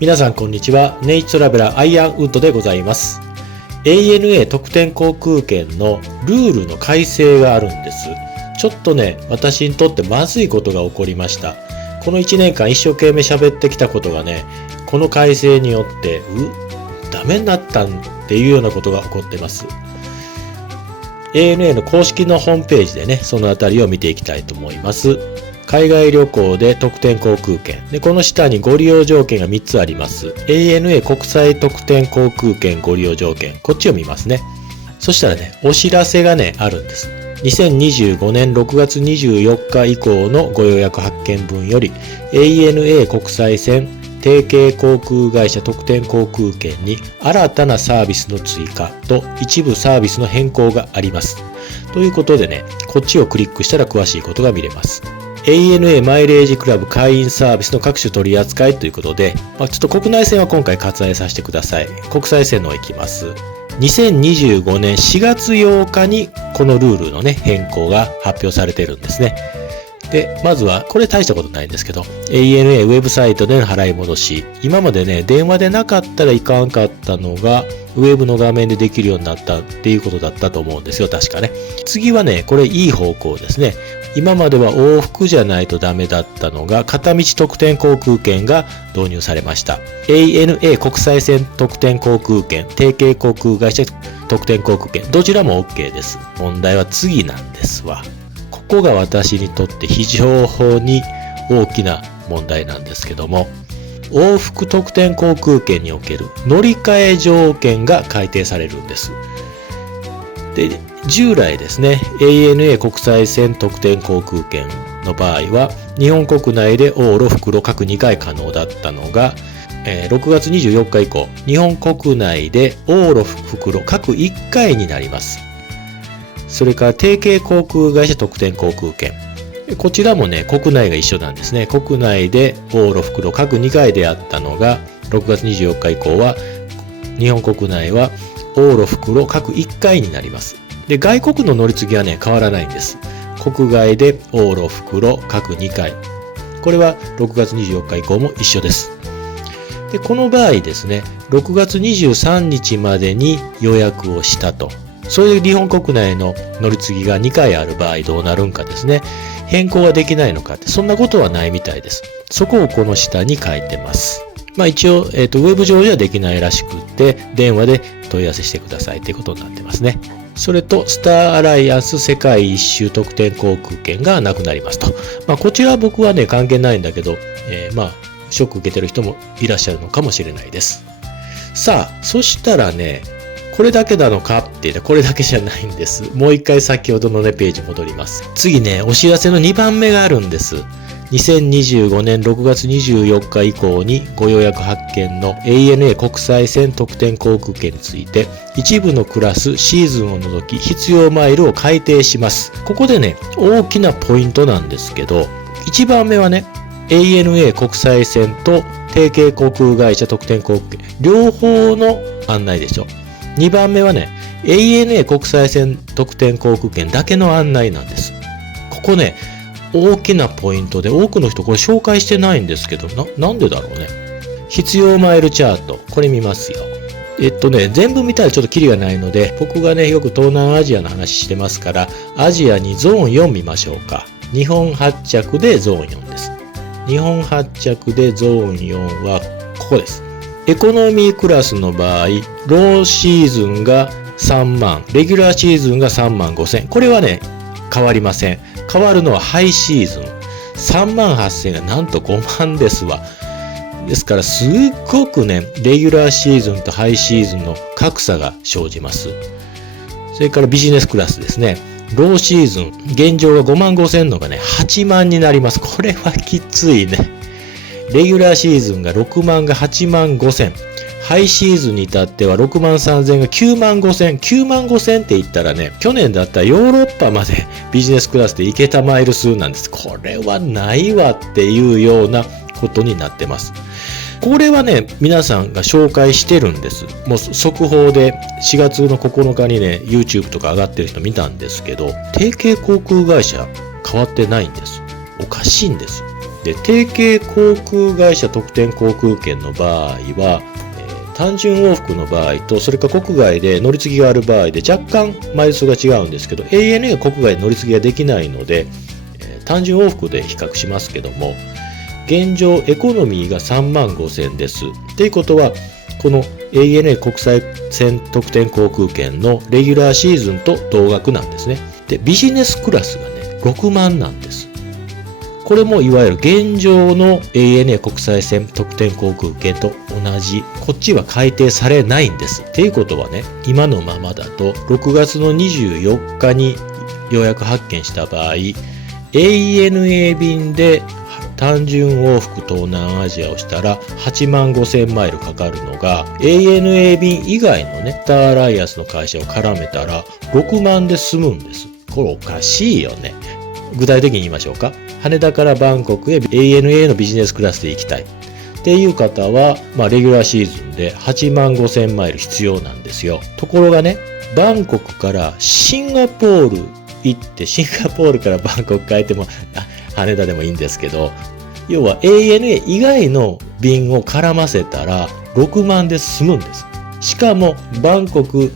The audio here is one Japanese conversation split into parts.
皆さんこんにちは。ネイチトラベラーアイアンウッドでございます。ANA 特典航空券のルールの改正があるんです。ちょっとね、私にとってまずいことが起こりました。この1年間一生懸命喋ってきたことがね、この改正によってダメになったっていうようなことが起こってます。ANA の公式のホームページでね、そのあたりを見ていきたいと思います。海外旅行で特典航空券で、この下にご利用条件が3つあります。 ANA 国際特典航空券ご利用条件、こっちを見ますね。そしたらね、お知らせがねあるんです。2025年6月24日以降のご予約発券分より ANA 国際線提携航空会社特典航空券に新たなサービスの追加と一部サービスの変更があります。ということでね、こっちをクリックしたら詳しいことが見れます。ANA マイレージクラブ会員サービスの各種取り扱いということで、ちょっと国内線は今回割愛させてください。国際線の方行きます。2025年4月8日にこのルールのね、変更が発表されているんですね。で、まずは、これ大したことないんですけど、ANA ウェブサイトでの払い戻し。今までね、電話でなかったらいかんかったのが、ウェブの画面でできるようになったっていうことだったと思うんですよ、確かね。次はね、これいい方向ですね。今までは往復じゃないとダメだったのが、片道特典航空券が導入されました。ANA 国際線特典航空券、提携航空会社特典航空券、どちらも OK です。問題は次なんですわ。ここが私にとって非常に大きな問題なんですけども、往復特典航空券における乗り換え条件が改定されるんです。で、従来ですね、ANA 国際線特典航空券の場合は、日本国内で往路復路各2回可能だったのが、6月24日以降、日本国内で往路復路各1回になります。それから提携航空会社特典航空券。こちらもね、国内が一緒なんですね。国内で往路復路各2回であったのが、6月24日以降は、日本国内は往路復路各1回になります。で、外国の乗り継ぎはね、変わらないんです。国外で往路復路各2回。これは6月24日以降も一緒です。で、この場合ですね、6月23日までに予約をしたと。それで日本国内の乗り継ぎが2回ある場合どうなるんかですね。変更はできないのかって、そんなことはないみたいです。そこをこの下に書いてます。一応、ウェブ上ではできないらしくって、電話で問い合わせしてくださいということになってますね。それと、スターアライアンス世界一周特典航空券がなくなりますと。こちらは僕はね、関係ないんだけど、ショック受けてる人もいらっしゃるのかもしれないです。さあ、そしたらね、これだけなのかって言ったらこれだけじゃないんです。もう一回先ほどのね、ページ戻ります。次ね、お知らせの2番目があるんです。2025年6月24日以降にご予約発券の ANA 国際線特典航空券について、一部のクラス、シーズンを除き必要マイルを改定します。ここでね、大きなポイントなんですけど、1番目はね、ANA 国際線と提携航空会社特典航空券、両方の案内でしょ。2番目はね、ANA 国際線特典航空券だけの案内なんです。ここね、大きなポイントで、多くの人これ紹介してないんですけど、なんでだろうね。必要マイルチャート、これ見ますよ。全部見たらちょっとキリがないので、僕がね、よく東南アジアの話してますから、アジアにゾーン4見ましょうか。日本発着でゾーン4です。日本発着でゾーン4はここです。エコノミークラスの場合、ローシーズンが3万、レギュラーシーズンが3万5千。これはね、変わりません。変わるのはハイシーズン。3万8千がなんと5万ですわ。ですから、すっごくね、レギュラーシーズンとハイシーズンの格差が生じます。それからビジネスクラスですね。ローシーズン、現状が5万5千のがね、8万になります。これはきついね。レギュラーシーズンが6万が8万5千。ハイシーズンに至っては6万3千が9万5千。9万5千って言ったらね、去年だったらヨーロッパまでビジネスクラスで行けたマイル数なんです。これはないわっていうようなことになってます。これはね、皆さんが紹介してるんです。もう速報で4月の9日にね、YouTube とか上がってる人見たんですけど、提携航空会社変わってないんです。おかしいんです。で、提携航空会社特典航空券の場合は、単純往復の場合と、それから国外で乗り継ぎがある場合で若干枚数が違うんですけど、ANA は国外で乗り継ぎができないので、単純往復で比較しますけども、現状エコノミーが35,000です。っていうことは、この ANA 国際線特典航空券のレギュラーシーズンと同額なんですね。で、ビジネスクラスがね、6万なんです。これもいわゆる現状の ANA 国際線特典航空券と同じ。こっちは改定されないんです。っていうことはね、今のままだと6月の24日に予約発券した場合、ANA 便で単純往復東南アジアをしたら85,000マイルかかるのが、 ANA 便以外のね、スターアライアンスの会社を絡めたら6万で済むんです。これおかしいよね。具体的に言いましょうか。羽田からバンコクへ ANA のビジネスクラスで行きたいっていう方は、レギュラーシーズンで85,000マイル必要なんですよ。ところがね、バンコクからシンガポール行って、シンガポールからバンコク帰っても羽田でもいいんですけど、要は ANA 以外の便を絡ませたら6万で済むんです。しかもバンコク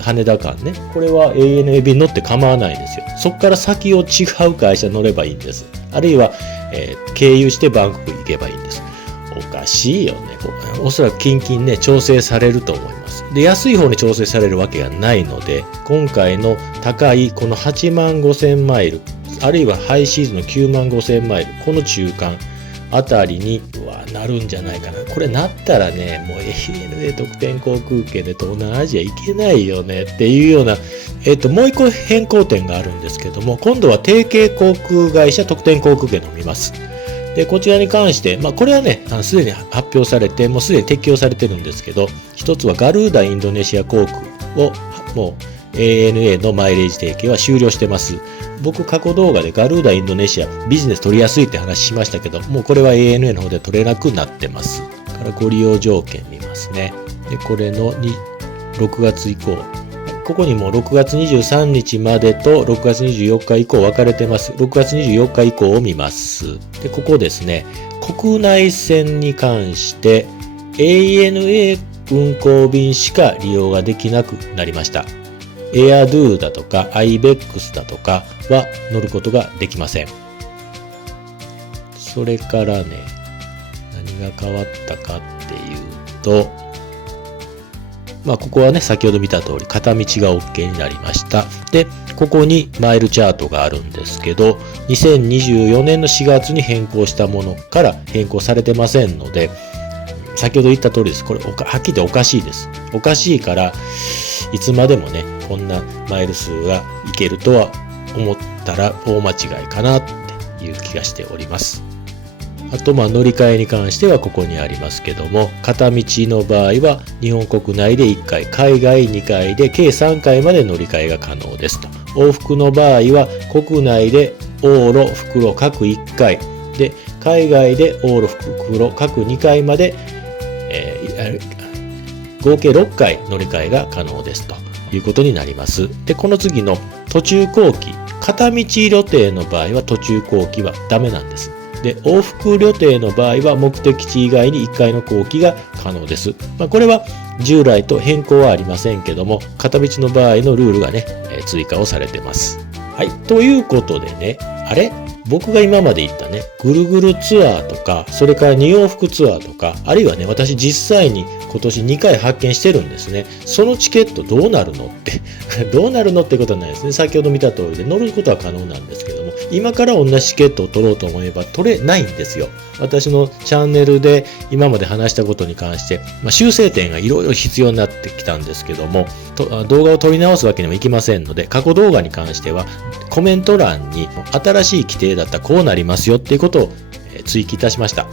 羽田間ね、これは ANA 便乗って構わないんですよ。そこから先を違う会社乗ればいいんです。あるいは、経由してバンコク行けばいいんです。おかしいよね。おそらく近々ね、調整されると思います。で、安い方に調整されるわけがないので、今回の高いこの85,000マイル、あるいはハイシーズンの95,000マイル、この中間あたりになるんじゃないかな。これなったらね、もう ANA 特典航空券で東南アジア行けないよねっていうような、もう一個変更点があるんですけども、今度は提携航空会社特典航空券を見ます。で、こちらに関して、これはね、すでに発表されて、もうすでに適用されてるんですけど、一つはガルーダインドネシア航空をもう ANA のマイレージ提携は終了してます。僕過去動画でガルーダインドネシアビジネス取りやすいって話しましたけど、もうこれは ANA の方で取れなくなってます。からご利用条件見ますね。で、これの6月以降。ここにも6月23日までと6月24日以降分かれてます。6月24日以降を見ます。で、ここですね、国内線に関して ANA 運航便しか利用ができなくなりました。エアドゥだとか IBEX だとかは乗ることができません。それからね、何が変わったかっていうと、ここはね、先ほど見た通り片道が OK になりました。で、ここにマイルチャートがあるんですけど、2024年の4月に変更したものから変更されてませんので、先ほど言った通りです。これはっきり言っておかしいです。おかしいから、いつまでもね、こんなマイル数がいけるとは思ったら大間違いかなっていう気がしております。あと乗り換えに関してはここにありますけども、片道の場合は日本国内で1回、海外2回で計3回まで乗り換えが可能ですと。往復の場合は国内で往路、復路各1回で、海外で往路、復路各2回まで、合計6回乗り換えが可能ですということになります。で、この次の途中後期、片道旅程の場合は途中後期はダメなんです。で、往復旅程の場合は目的地以外に1回の後期が可能です。これは従来と変更はありませんけども、片道の場合のルールがね、追加をされてます。はい。ということでね、僕が今まで行ったね、ぐるぐるツアーとか、それから2往復ツアーとか、あるいはね、私実際に今年2回発券してるんですね。そのチケットどうなるのってどうなるのってことはないですね。先ほど見た通りで乗ることは可能なんですけども、今から同じチケットを取ろうと思えば取れないんですよ。私のチャンネルで今まで話したことに関して、修正点がいろいろ必要になってきたんですけども、動画を撮り直すわけにもいきませんので、過去動画に関してはコメント欄に新しい規定だったらこうなりますよっていうことを追記いたしました。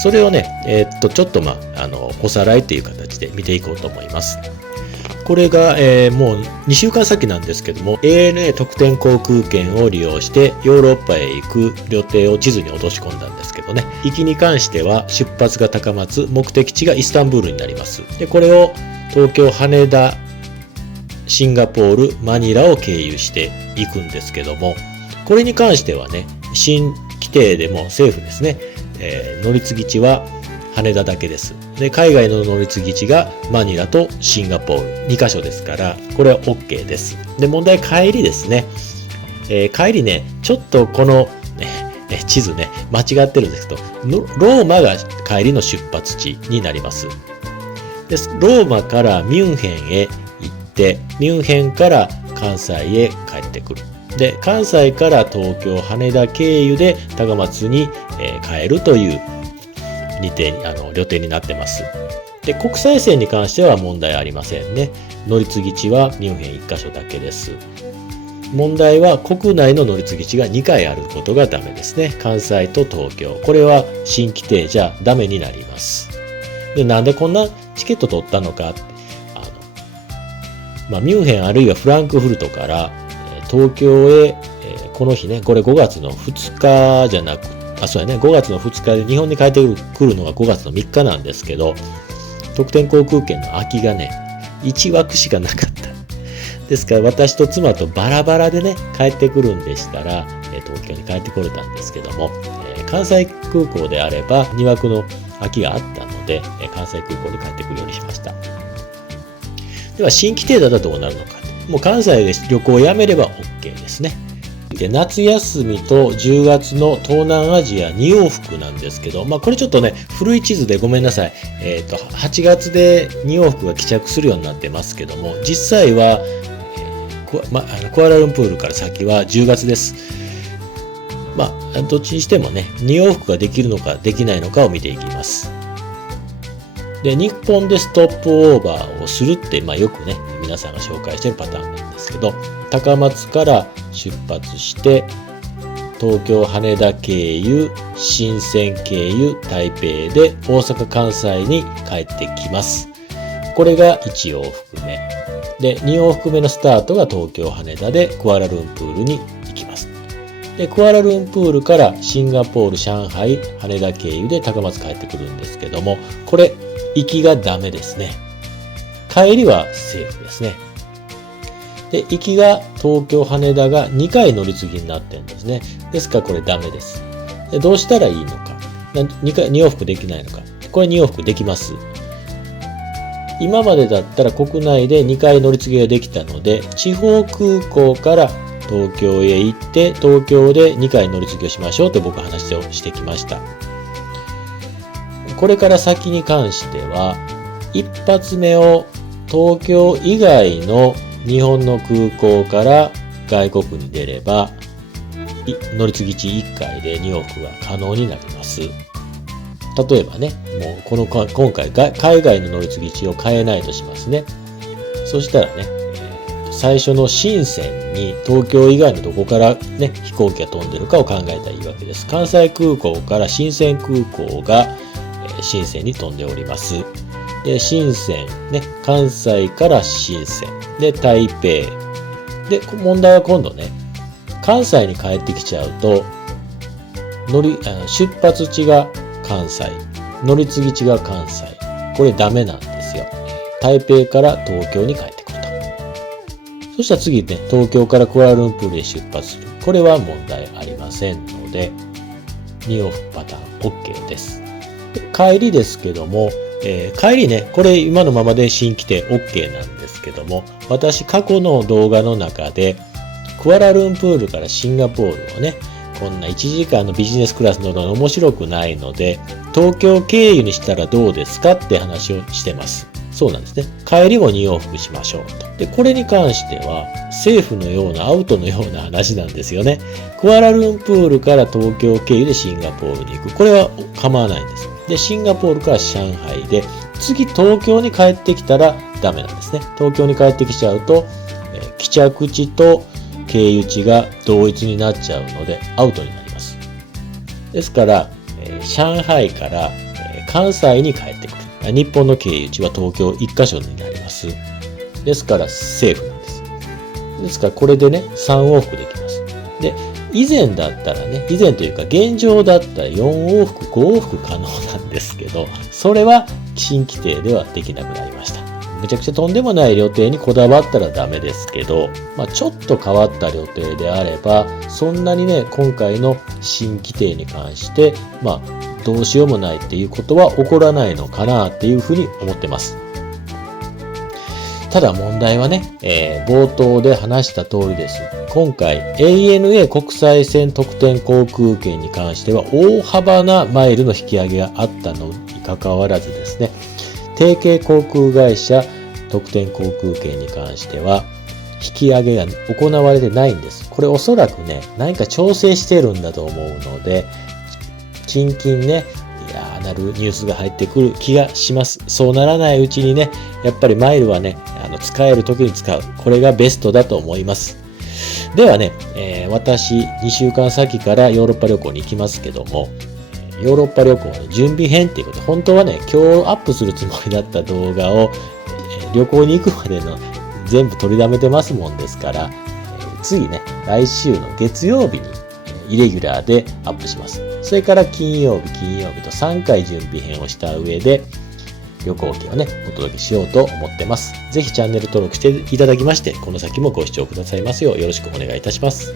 それをね、ちょっとおさらいっていう形で見ていこうと思います。これが、もう2週間先なんですけども、ANA 特典航空券を利用してヨーロッパへ行く旅程を地図に落とし込んだんですけどね、行きに関しては出発が高松、目的地がイスタンブールになります。で、これを東京、羽田、シンガポール、マニラを経由していくんですけども、これに関してはね、新規定でも政府ですね、乗り継ぎ地は羽田だけです。で、海外の乗り継ぎ地がマニラとシンガポール2カ所ですから、これは OK です。で、問題帰りですね。帰りね、ちょっとこの、地図ね、間違ってるんですけど、ローマが帰りの出発地になります。で、ローマからミュンヘンへ行って、ミュンヘンから関西へ帰ってくる。で、関西から東京、羽田経由で高松に、帰るという旅程になってます。で、国際線に関しては問題ありませんね。乗り継ぎ地はミュンヘン1カ所だけです。問題は国内の乗り継ぎ地が2回あることがダメですね。関西と東京。これは新規定じゃダメになります。で、なんでこんなチケット取ったのか。ミュンヘンあるいはフランクフルトから東京へ、この日ね、これ5月の2日じゃなく、そうやね、5月の2日で日本に帰ってくるのが5月の3日なんですけど、特典航空券の空きがね、1枠しかなかった。ですから私と妻とバラバラでね、帰ってくるんでしたら、東京に帰ってこれたんですけども、関西空港であれば2枠の空きがあったので、関西空港に帰ってくるようにしました。では、新規定だったらどうなるのか。もう関西で旅行をやめれば OK ですね。で、夏休みと10月の東南アジア2往復なんですけど、これちょっとね、古い地図でごめんなさい。8月で2往復が帰着するようになってますけども、実際は、クアラルンプールから先は10月です。どっちにしてもね、2往復ができるのかできないのかを見ていきます。で、日本でストップオーバーをするって、よくね、皆さんが紹介しているパターンなんですけど、高松から出発して、東京羽田経由、深セン経由、台北で大阪関西に帰ってきます。これが1往復目。で、2往復目のスタートが東京羽田でクアラルンプールに行きます。で、クアラルンプールからシンガポール、上海、羽田経由で高松帰ってくるんですけども、これ、行きがダメですね。帰りはセーフですね。で、行きが東京羽田が2回乗り継ぎになってるんですね。ですからこれダメです。で、どうしたらいいのか。2往復できないのか。これ2往復できます。今までだったら国内で2回乗り継ぎができたので、地方空港から東京へ行って、東京で2回乗り継ぎをしましょうって僕話をしてきました。これから先に関しては、一発目を東京以外の日本の空港から外国に出れば、乗り継ぎ地1回で2往復が可能になります。例えばね、もう今回海外の乗り継ぎ地を変えないとしますね。そしたらね、最初の深センに東京以外のどこからね、飛行機が飛んでるかを考えたらいいわけです。関西空港から深セン空港が深センに飛んでおります。で、深セン、ね、関西から深セン。で、台北。で、問題は今度ね、関西に帰ってきちゃうと、出発地が関西、乗り継ぎ地が関西。これダメなんですよ。台北から東京に帰ってくると。そしたら次ね、東京からクアラルンプールへ出発する。これは問題ありませんので、2往復パターン OK です。帰りですけども、帰りね、これ今のままで新規定 OK なんですけども、私過去の動画の中で、クアラルンプールからシンガポールをね、こんな1時間のビジネスクラス乗るの面白くないので、東京経由にしたらどうですかって話をしてます。そうなんですね。帰りも2往復しましょうと。で、これに関しては、政府のようなアウトのような話なんですよね。クアラルンプールから東京経由でシンガポールに行く。これは構わないんです。で、シンガポールから上海で、次東京に帰ってきたらダメなんですね。東京に帰ってきちゃうと、帰着地と経由地が同一になっちゃうのでアウトになります。ですから、上海から関西に帰ってくる。日本の経由地は東京1カ所になります。ですからセーフなんです。ですからこれでね、3往復できます。で、以前だったらね、以前というか現状だったら4往復、5往復可能なんですけど、それは新規定ではできなくなりました。むちゃくちゃとんでもない旅程にこだわったらダメですけど、ちょっと変わった旅程であれば、そんなにね、今回の新規定に関して、どうしようもないっていうことは起こらないのかなっていうふうに思ってます。ただ問題はね、冒頭で話した通りです。今回 ANA 国際線特典航空券に関しては大幅なマイルの引き上げがあったのに関わらずですね、提携航空会社特典航空券に関しては引き上げが行われてないんです。これおそらくね、何か調整してるんだと思うので、近々ね、なるニュースが入ってくる気がします。そうならないうちにね、やっぱりマイルはね、使える時に使う。これがベストだと思います。ではね、私2週間先からヨーロッパ旅行に行きますけども、ヨーロッパ旅行の準備編っていうことで、本当はね、今日アップするつもりだった動画を、旅行に行くまでの全部取りだめてますもんですから、次ね、来週の月曜日にイレギュラーでアップします。それから金曜日と3回準備編をした上で、旅行記をね、お届けしようと思ってます。ぜひチャンネル登録していただきまして、この先もご視聴くださいますようよろしくお願いいたします。